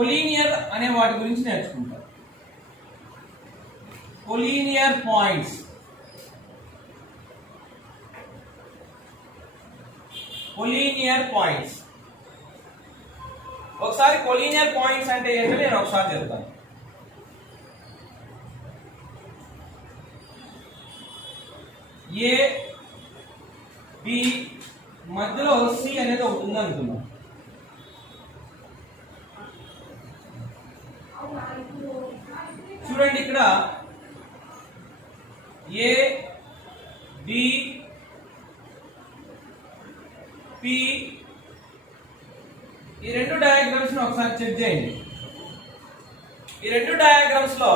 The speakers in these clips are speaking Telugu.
కొలీనియర్ అనే వాటి గురించి నేర్చుకుంటాం. Collinear points. కొలీనియర్ పాయింట్స్ ఒకసారి కొలీనియర్ పాయింట్స్ అంటే ఏంటో నేను ఒకసారి చెప్తాను. ఏ బి మధ్యలో సి అనేది ఒకటి ఉంది అనుకున్నాం. చూడండి ఇక్కడ ఏ బి పి ఈ రెండు డయాగ్రామ్స్ ని ఒకసారి చెక్ చేయండి. ఈ రెండు డయాగ్రామ్స్ లో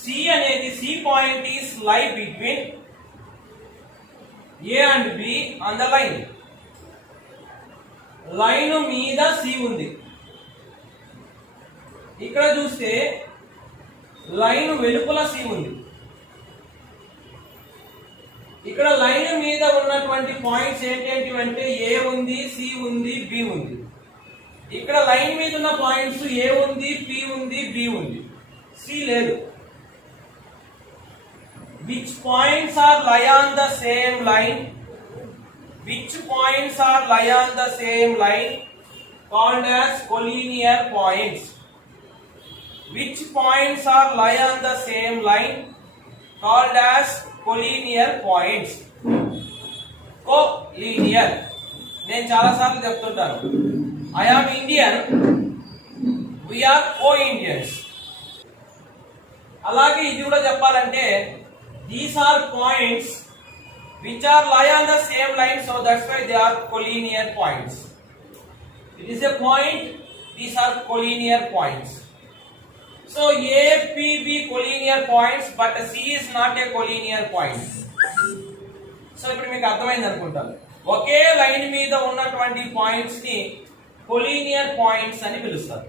సి అనేది సి పాయింట్ ఈస్ లై between A and be on the line. Line మీద సి ఉంది. ఇక్కడ చూస్తే లైన్ వెలుపల సి ఉంది. ఇక్కడ లైన్ మీద ఉన్నటువంటి పాయింట్స్ ఏంటంటే అంటే ఏ ఉంది, సి ఉంది, బి ఉంది. ఇక్కడ లైన్ మీద ఉన్న పాయింట్స్ ఏ ఉంది, పి ఉంది, బి ఉంది, సి లేదు. Which points are lie on the same line? Which points are lie on the same line? Called as collinear points. Which points are lie on the same line? Called as collinear points. Collinear. నేను చాలా సార్లు చెప్తుంటాను. I am Indian. We are co-Indians. అలాగే ఇది కూడా చెప్పాలంటే these are points which are lie on the same line, so that's why they are collinear points. It is a point, these are collinear points. So A, P, B collinear points, but C is not a collinear point. So ఇప్పుడు మీకు అర్థమైంది అనుకుంటాను. ఒకే లైన్ మీద ఉన్నటువంటి పాయింట్స్ ని కొలీనియర్ పాయింట్స్ అని పిలుస్తారు.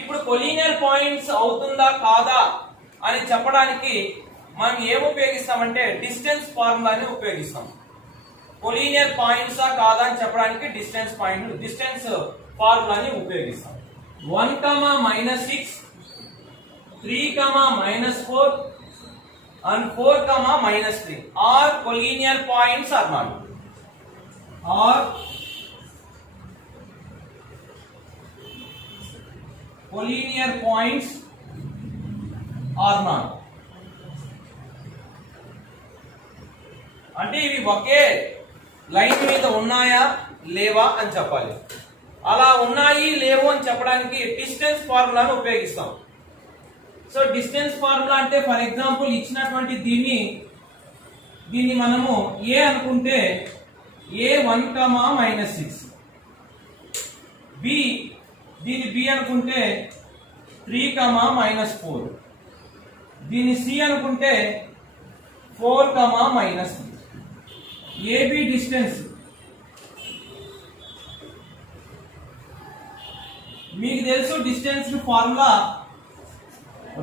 ఇప్పుడు కొలీనియర్ పాయింట్స్ అవుతుందా కాదా అని చెప్పడానికి మనం ఏం ఉపయోగిస్తామంటే డిస్టెన్స్ ఫార్ములాని ఉపయోగిస్తాం. కొలీనియర్ పాయింట్సా కాదా అని చెప్పడానికి డిస్టెన్స్ ఫార్ములాని ఉపయోగిస్తాం. 1, -6, 3, -4 and 4, -3 are collinear points or not? Are collinear points or not? అంటే ఇవి ఒకే లైన్ మీద ఉన్నాయా లేవా అని చెప్పాలి. అలా ఉన్నాయి లేవు అని చెప్పడానికి డిస్టెన్స్ ఫార్ములాను ఉపయోగిస్తాం. సో డిస్టెన్స్ ఫార్ములా అంటే ఫర్ ఎగ్జాంపుల్ ఇచ్చినటువంటి దీన్ని మనము ఏ అనుకుంటే ఏ 1, -6, బి దీన్ని బి అనుకుంటే 3, -4, దీన్ని సి అనుకుంటే 4, -3. ఏబి డిస్టెన్స్ మీకు తెలుసు. Distance formula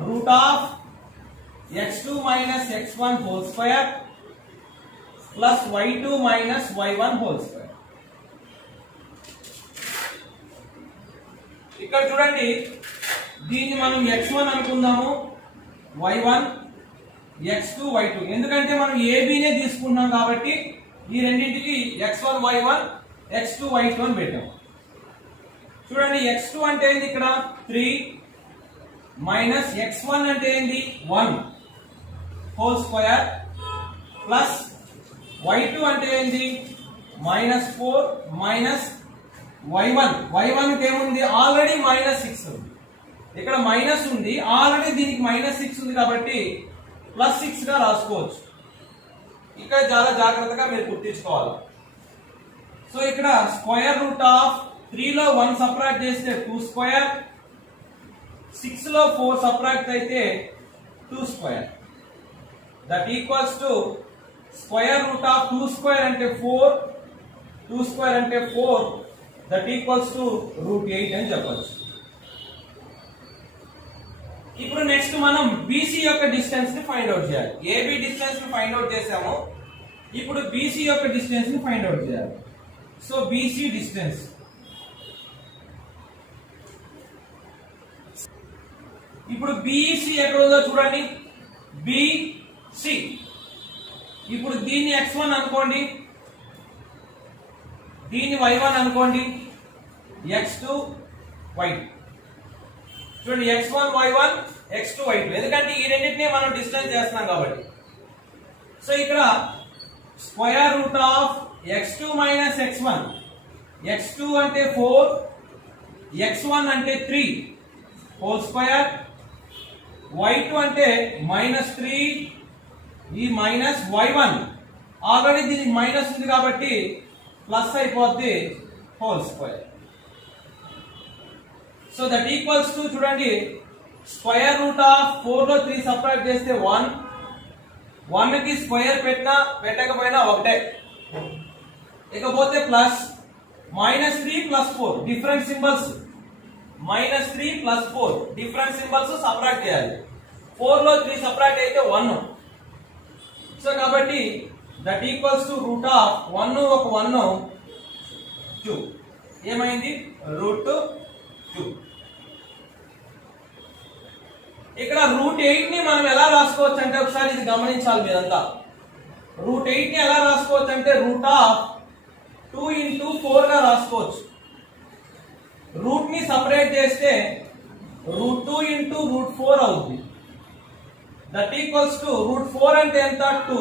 √(x2 - x1) ² + y2 - y1² ఇక్కడ చూడండి దీన్ని మనం x1 అనుకుందాము, y1, x2, y2. ఎందుకంటే మనం ఏబినే తీసుకుంటున్నాం కాబట్టి ఈ రెండింటికి x1 y1 x2 y2 అని పెట్టాం. చూడండి x2 అంటే ఏంది ఇక్కడ 3 మైనస్ x1 అంటే ఏంది 1 ² ప్లస్ y2 అంటే ఏంది -4 మైనస్ y1 కి ఏముంది ఆల్రెడీ -6 ఉంది. ఇక్కడ మైనస్ ఉంది, ఆల్రెడీ దీనికి -6 ఉంది కాబట్టి +6 గా రాసుకోవచ్చు. ఇక్కడ చాలా జాగ్రత్తగా మీరు గుర్తించుకోవాలి. సో ఇక్కడ √3 లో 1 సబ్ట్రాక్ట్ చేస్తే 2², 6 లో 4 సబ్ట్రాక్ట్ అయితే 2². దట్ ఈక్వల్స్ టు √2² అంటే 4, 2² అంటే 4, దట్ ఈక్వల్స్ టు √8 అని చెప్పచ్చు. ఇప్పుడు నెక్స్ట్ మనం బీసీ యొక్క డిస్టెన్స్ ని ఫైండ్ అవుట్ చేయాలి. ఏబి డిస్టెన్స్ ని ఫైండ్ అవుట్ చేసాము, ఇప్పుడు బీసీ యొక్క డిస్టెన్స్ ని ఫైండ్ అవుట్ చేయాలి. సో బీసీ డిస్టెన్స్ ఇప్పుడు బిసి ఎక్కడ ఉందో చూడండి, బిసి. ఇప్పుడు దీన్ని x1 అనుకోండి, దీన్ని y1 అనుకోండి, x2 y2. చూడండి x1 y1 x2 y2, ఎందుకంటే ఈ రెండింటిని మనం డిస్టెన్స్ చేస్తున్నాం కాబట్టి. సో ఇక్కడ square root of x2 minus x1, x2 అంటే 4, x1 అంటే 3 హోల్ స్క్వేర్, y2 అంటే -3, ఈ మైనస్ y1 ఆల్రెడీ దీనికి మైనస్ ఉంది కాబట్టి ప్లస్ అయిపోద్ది whole square. So that equals to చూడండి స్క్వేర్ రూట్ ఆఫ్ 4 లో 3 సబ్ట్రాక్ట్ చేస్తే 1, 1 కి స్క్వేర్ పెట్టినా పెట్టకపోయినా ఒకటే. ఇకపోతే plus -3 + 4 different symbols, -3 + 4 different symbols subtract చేయాలి. 4 లో 3 సబ్ట్రాక్ట్ అయితే 1. సో కాబట్టి that equals to root of 1 ఒక 1 2 ఏమైంది √2. ఇక్కడ √8 ని మనం ఎలా రాసుకోవచ్చు అంటే ఒకసారి ఇది గమనించాలి మీరంతా. √8 ని ఎలా రాసుకోవచ్చు అంటే రూట్ ఆఫ్ 2 × 4 గా రాసుకోవచ్చు. రూట్ ని సపరేట్ చేస్తే √2 × √4 అవుతుంది. దట్ ఈక్వల్స్ టు √4 అంటే ఎంత 2,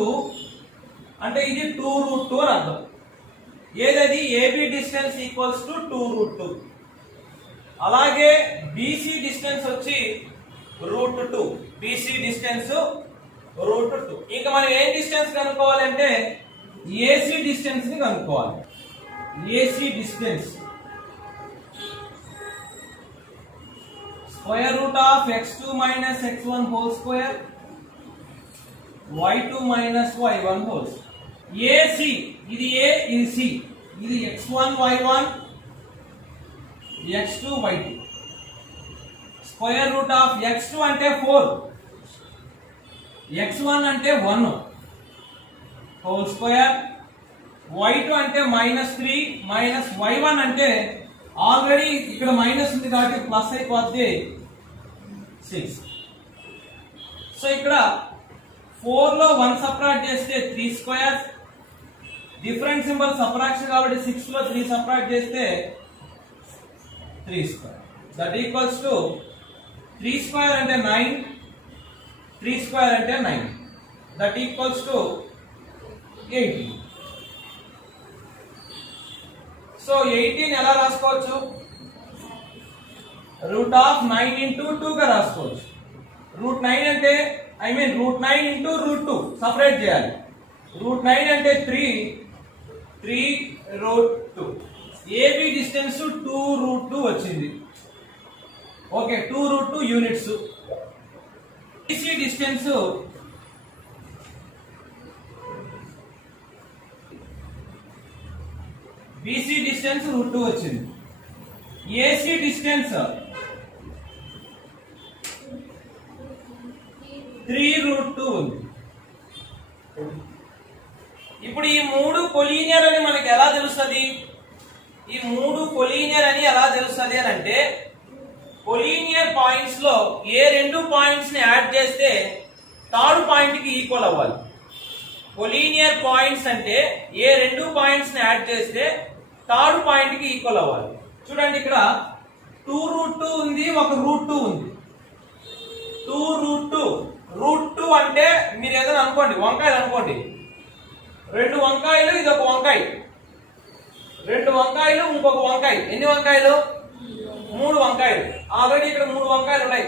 అంటే ఇది 2√2 అని అర్థం. ఏదది ఏబి డిస్టెన్స్ ఈక్వల్స్ టు 2√2. అలాగే బీసీ డిస్టెన్స్ వచ్చి √2, బీసీ డిస్టెన్స్ √2. ఇంకా మనం ఏం డిస్టెన్స్ కనుక్కోవాలంటే ఏసీ డిస్టెన్స్ ని కనుక్కోవాలి. AC distance square root of x2 minus x1 whole square, y2 minus y1 whole. AC ఇది ఏ, ఇది సి, ఇది x1 y1 x2 y2. Square root of x2 అంటే 4, x1 అంటే 1 హోల్ స్క్వేర్, y2 అంటే -3 మైనస్ y1 అంటే ఆల్రెడీ ఇక్కడ మైనస్ ఉంది కాబట్టి ప్లస్ అయిపోద్ది 6. సో ఇక్కడ 4 లో 1 సబ్ట్రాక్ట్ చేస్తే 3 స్క్వేర్, డిఫరెంట్ సింబల్ సబ్ట్రాక్షన్ కాబట్టి 6 లో 3 సబ్ట్రాక్ట్ చేస్తే 3 square. That equals to 3 square అంటే 9, 3 స్క్వేర్ అంటే 9. That equals to 18. సో 18 ఎలా రాసుకోవచ్చు? రూట్ ఆఫ్ 9 × 2 గా రాసుకోవచ్చు. √9 అంటే √9 × √2 సపరేట్ చేయాలి. √9 అంటే 3√2. ఏబి డిస్టెన్స్ 2√2 వచ్చింది. Okay, 2√2 units. బీసీ డిస్టెన్స్ √2 వచ్చింది. ఏసీ డిస్టెన్స్ 3√2 ఉంది. ఇప్పుడు ఈ 3 కొలీనియర్ అని మనకి ఎలా తెలుస్తుంది? ఈ 3 కొలీనియర్ అని ఎలా తెలుస్తుంది అని అంటే కొలీనియర్ పాయింట్స్ లో ఏ 2 పాయింట్స్ ని యాడ్ చేస్తే థర్డ్ పాయింట్ కి ఈక్వల్ అవ్వాలి. కొలీనియర్ పాయింట్స్ అంటే ఏ 2 పాయింట్స్ ని యాడ్ చేస్తే థర్డ్ పాయింట్ కి ఈక్వల్ అవ్వాలి. చూడండి ఇక్కడ 2√2 ఉంది, ఒక √2 ఉంది. 2√2 √2 అంటే మీరు ఏదైనా అనుకోండి, వంకాయలు అనుకోండి. 2 వంకాయలు, ఇది ఒక వంకాయ. 2 వంకాయలు, ఇంకొక వంకాయ. ఎన్ని వంకాయలు? 3 వంకాయలు. ఆల్రెడీ ఇక్కడ 3 వంకాయలు ఉన్నాయి.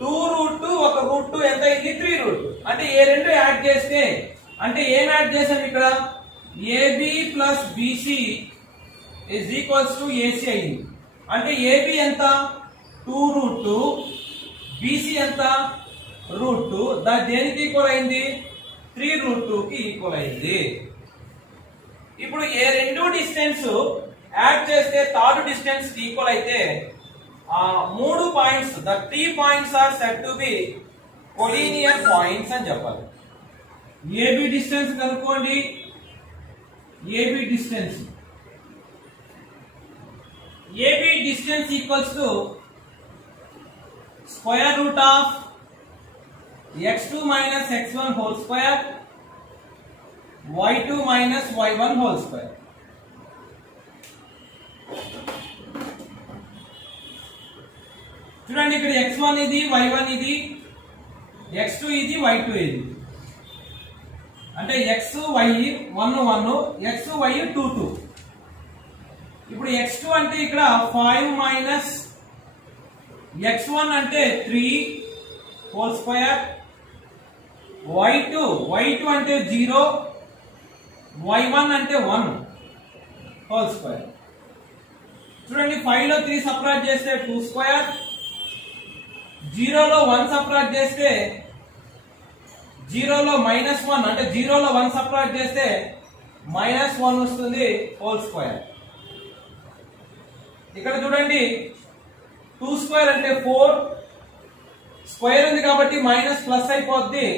2√2 ఒక √2 ఎంత అయింది? 3√2. అంటే ఏ 2 యాడ్ చేస్తే, అంటే ఏం యాడ్ చేసాం ఇక్కడ? AB plus BC is equals to AC అయింది. అంటే ఏబి ఎంత? 2√2, బిసి ఎంత? √2. దాని దేనికి ఈక్వల్ అయింది? 3√2 కి ఈక్వల్ అయింది. ఇప్పుడు ఏ 2 డిస్టెన్స్ యాడ్ చేస్తే థర్డ్ డిస్టెన్స్ ఈక్వల్ అయితే ఆ 3 points, the 3 points are said to be collinear points అని చెప్పాలి. ఏబి డిస్టెన్స్ కనుక్కోండి. AB distance equals to square root of x2 minus x1 whole square y2 minus y1 whole square. చూడండి ఇక్కడ x1 ఇది y1 ఇది x2 ఇది y2 ఇది అంటే x y 1 1 x y 2 2. ఇప్పుడు x2 అంటే ఇక్కడ 5 minus x1 అంటే 3 whole square y2 అంటే 0 y1 అంటే 1 whole square. చూడండి 5 లో 3 సబ్ట్రాక్ట్ చేస్తే 2 స్క్వేర్ 0 లో 1 సబ్ట్రాక్ట్ చేస్తే 0 లో -1 అంటే 0 లో 1 సబ్ట్రాక్ట్ చేస్తే -1 వస్తుంది హోల్ స్క్వేర్. ఇక్కడ చూడండి 2 స్క్వేర్ అంటే 4 స్క్వేర్ ఉంది కాబట్టి మైనస్ ప్లస్ అయిపోద్ది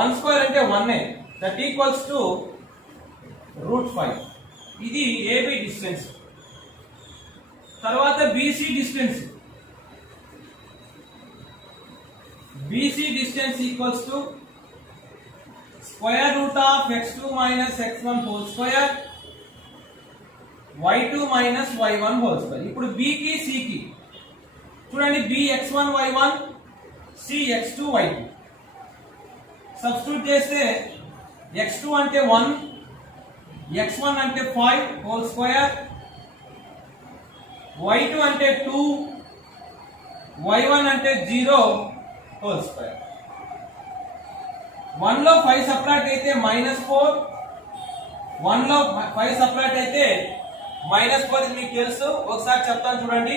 1 స్క్వేర్ అంటే 1 దట్ ఈక్వల్స్ టు √5. ఇది ఏబి డిస్టెన్స్. తర్వాత BC distance equals to square root of x2 minus x1 whole square y2 minus y1 whole square. ఇప్పుడు b కి c కి చూడండి b x1 y1 c x2 y2 substitute చేస్తే x2 అంటే 1 x1 అంటే 5 హోల్ స్క్వేర్ y2 అంటే 2 y1 అంటే 0 హోల్ స్క్వేర్. 1 లో 5 సబ్ట్రాక్ట్ అయితే -4 1 లో 5 సబ్ట్రాక్ట్ అయితే -4 ఇది మీకు తెలుసు. ఒకసారి చెప్తాను చూడండి.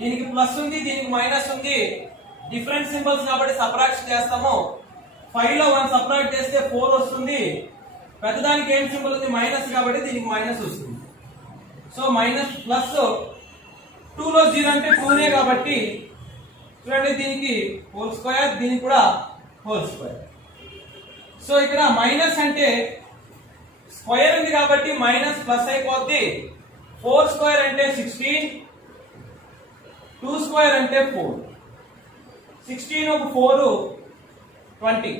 దీనికి ప్లస్ ఉంది దీనికి మైనస్ ఉంది డిఫరెంట్ సింబల్స్ కాబట్టి సబ్ట్రాక్షన్ చేస్తాము. 5 లో 1 సబ్ట్రాక్ట్ చేస్తే 4 వస్తుంది. పెద్దదానికి ఏం సింబల్ ఉంది మైనస్ కాబట్టి దీనికి మైనస్ వస్తుంది. సో మైనస్ ప్లస్ 2 లో 0 అంటే 2నే కాబట్టి చూడండి దీనికి హోల్ స్క్వేర్ దీనికి కూడా హోల్ స్క్వేర్. సో ఇక్కడ మైనస్ అంటే స్క్వేర్ ఉంది కాబట్టి మైనస్ ప్లస్ అయిపోద్ది. 4 స్క్వేర్ అంటే 16 2 స్క్వేర్ అంటే 4 16 ఒక 4 20.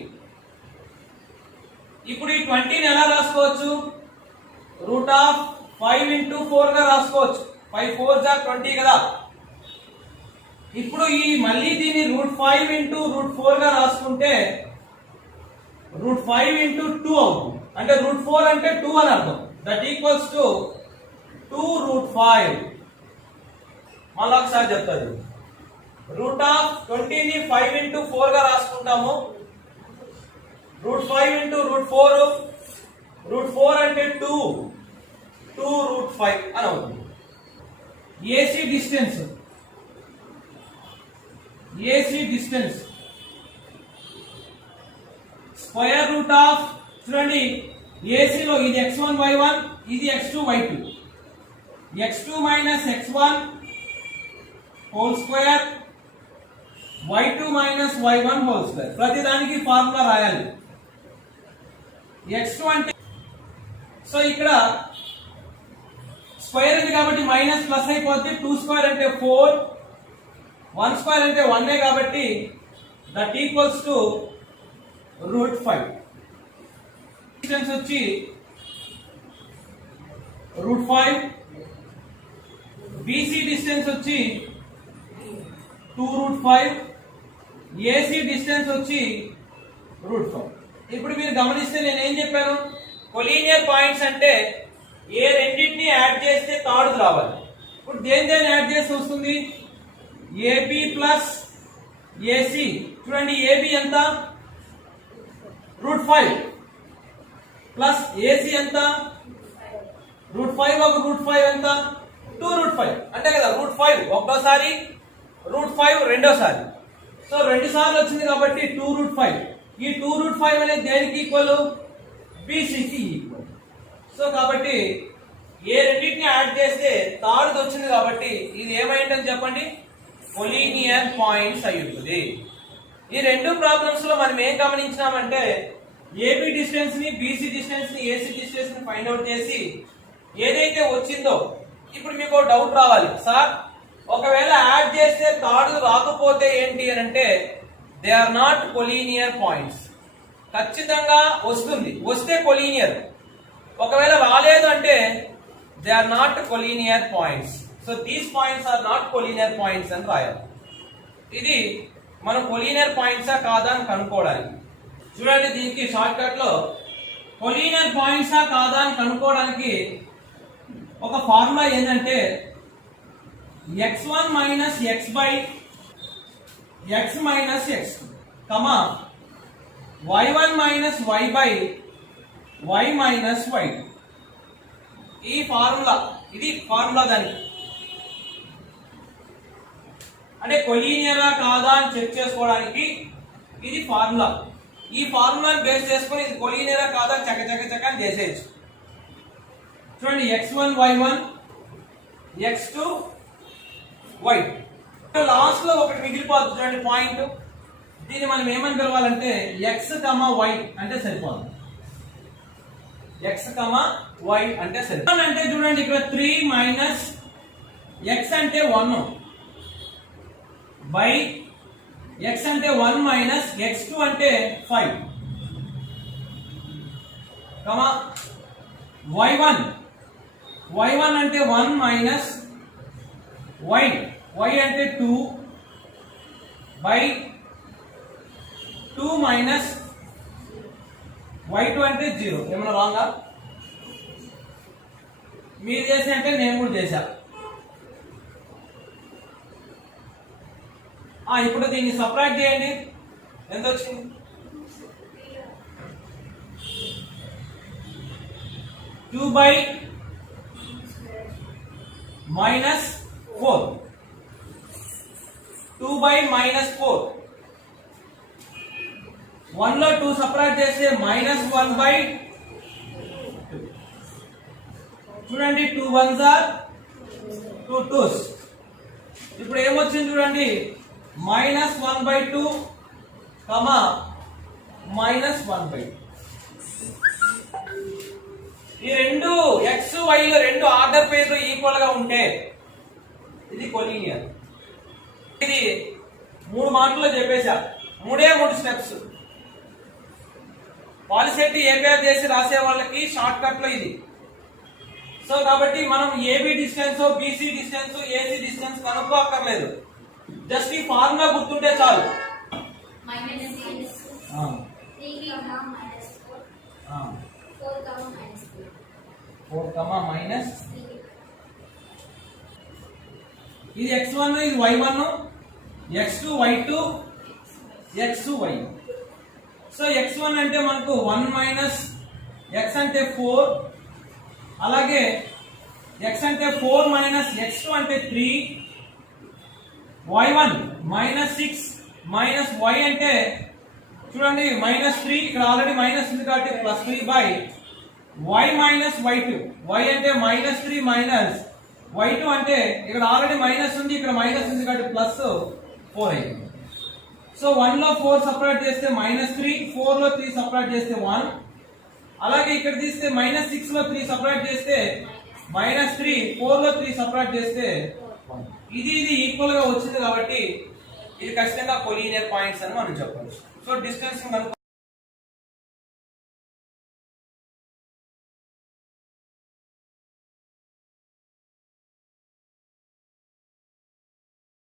ఇప్పుడు ఈ 20ని ఎలా రాసుకోవచ్చు? రూట్ ఆఫ్ 5 into 4 గా రాసుకోవచ్చు. 5 4 జా 20 కదా. ఇప్పుడు ఈ మళ్ళీ దీన్ని √5 into √4 గా రాసుకుంటే √5 into 2 అవుతుంది. అంటే √4 అంటే 2 అని అర్థం. That equals to 2√5. మళ్ళీ ఒకసారి చెప్తాను. రూట్ ఆఫ్ 20ని 5 into 4 గా రాసుకుంటాము. √5 into √4 √4 అంటే 2√5 అని అవుతుంది. AC distance square root of చూడండి ఏసీలో ఇది x1 y1 ఇది x2 y2 x2 minus x1 whole square y2 minus y1 whole square. ప్రతి దానికి ఫార్ములా రాయాలి. x2 అంటే సో ఇక్కడ స్క్వేర్ ఉంది కాబట్టి మైనస్ ప్లస్ అయిపోద్ది. 2 స్క్వేర్ అంటే 4 1 స్క్వేర్ అంటే 1 కాబట్టి దట్ ఈక్వల్స్ టు √5. డిస్టెన్స్ వచ్చి √5. బీసీ డిస్టెన్స్ వచ్చి 2√5. ఏసీ డిస్టెన్స్ వచ్చి √5. ఇప్పుడు మీరు గమనిస్తే నేను ఏం చెప్పాను? కొలీనియర్ పాయింట్స్ అంటే ఏ రెండింటిని యాడ్ చేస్తే థర్డ్ రావాలి. ఇప్పుడు దేని యాడ్ చేస్తే వస్తుంది? AB plus AC. చూడండి ఏబి ఎంత? √5 ప్లస్ ఏసీ ఎంత? √5 ఒక √5 ఎంత? 2√5 అంటే కదా √5 ఒక్కసారి √5 రెండోసారి. సో 2 సార్లు వచ్చింది కాబట్టి 2√5. ఈ 2√5 అనేది దేనికి ఈక్వల్? బీసీకి ఈక్వల్. సో కాబట్టి ఏ రెండింటిని యాడ్ చేస్తే థర్డ్ వచ్చింది కాబట్టి ఇది ఏమైందని చెప్పండి? కొలీనియర్ పాయింట్స్ అయి ఉంటుంది. ఈ రెండు ప్రాబ్లమ్స్ లో మనం ఏం గమనించినామంటే ఏబి డిస్టెన్స్ ని బీసీ డిస్టెన్స్ ని ఏసీ డిస్టెన్స్ ని ఫైండ్ అవుట్ చేసి ఏదైతే వచ్చిందో ఇప్పుడు మీకు డౌట్ రావాలి. సార్ ఒకవేళ యాడ్ చేస్తే థర్డ్ రాకపోతే ఏంటి అని అంటే they are not collinear points. ఖచ్చితంగా వస్తుంది, వస్తే కొలీనియర్. ఒకవేళ రాలేదు అంటే they are not collinear points. So these points are not collinear points అని రాయాలి. ఇది మనం కొలీనియర్ పాయింట్సా కాదా అని కనుక్కోవడానికి. చూడండి, దీనికి షార్ట్ కట్ లో కొలీనియర్ పాయింట్సా కాదా అని కనుక్కోవడానికి ఒక ఫార్ములా ఏంటంటే x1 minus x by x minus x2 comma y1 minus y by y minus y2. ఈ ఫార్ములా, ఇది ఫార్ములా దానికి అంటే కొలీనియరా కాదా అని చెక్ చేసుకోవడానికి ఇది ఫార్ములా. ఈ ఫార్ములాని బేస్ చేసుకొని ఇది కొలీనియరా కాదా చక్క చక్క చక్క అని చేసేయచ్చు. చూడండి, x1 y1 x2 y. Last లో ఒకటి మిగిలిపోతుంది చూడండి పాయింట్. దీన్ని మనం ఏమని పిలవాలంటే x, y అంటే సరిపోతుంది. x, y అంటే సరిపోతుంది. అంటే చూడండి ఇక్కడ 3 మైనస్ x అంటే 1 బై x అంటే 1 మైనస్ x2 అంటే 5 కమా y1 అంటే 1 మైనస్ y అంటే 2 బై 2 మైనస్ y2 అంటే 0. ఏమన్నా రాంగా? మీరు చేసి అంటే నేను కూడా చేశా. ఇప్పుడు దీన్ని సపరేట్ చేయండి. ఎంత వచ్చింది? 2 బై మైనస్ 4 2 బై మైనస్ 4. 1 లో 2 సపరేట్ చేస్తే మైనస్ 1 బై 2. చూడండి, 2 1s ఆర్ 2 2s. ఇప్పుడు ఏమొచ్చింది చూడండి, minus 1 by 2 comma minus 1 by 2. ఈ రెండు ఎక్స్ వై లో రెండు ఆర్డర్ పేర్లు ఈక్వల్ గా ఉంటే ఇది కొలీనియర్. ఇది 3 మాటల్లో చెప్పేశా. 3 స్టెప్స్. పాలిసెట్ ఏపీఆర్ చేసి రాసే వాళ్ళకి షార్ట్ కట్ లో ఇది. సో కాబట్టి మనం AB distance, BC distance, AC distance కనుక్కోక్కర్లేదు. జస్ట్ ఈ ఫార్ములా గుర్తుంటే చాలు. ఇది x1, ఇది y1, x2 y2, x2 y. So x1 అంటే మనకు 1 మైనస్ x అంటే 4, అలాగే x అంటే 4 మైనస్ x2 అంటే 3, y1 మైనస్ 6 మైనస్ y అంటే చూడండి మైనస్ 3, ఇక్కడ ఆల్రెడీ మైనస్ ఉంది కాబట్టి plus 3 by y minus y2. y అంటే మైనస్ 3 మైనస్ y2 అంటే ఇక్కడ ఆల్రెడీ మైనస్ ఉంది, ఇక్కడ మైనస్ ఉంది కాబట్టి ప్లస్ 4 అయింది. సో 1 లో 4 సపరేట్ చేస్తే మైనస్ 3, 4 లో 3 సపరేట్ చేస్తే 1, అలాగే ఇక్కడ తీస్తే మైనస్ 6 లో 3 సపరేట్ చేస్తే మైనస్ 3, 4 లో 3 సపరేట్ చేస్తే 1. ఇది ఈక్వల్ గా వచ్చింది కాబట్టి ఇది ఖచ్చితంగా కొలీనియర్ పాయింట్స్ అని మనం చెప్పవచ్చు. So distance